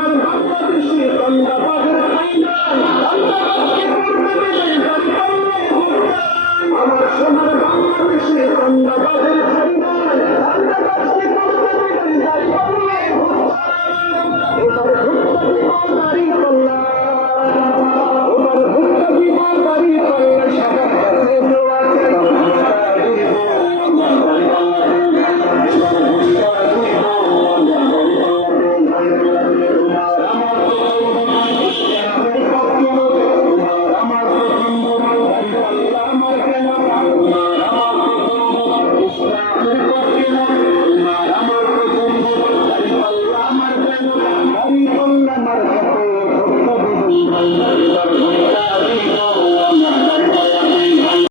আমার সোনার বাংলাদেশে গঙ্গা পাগল Amen.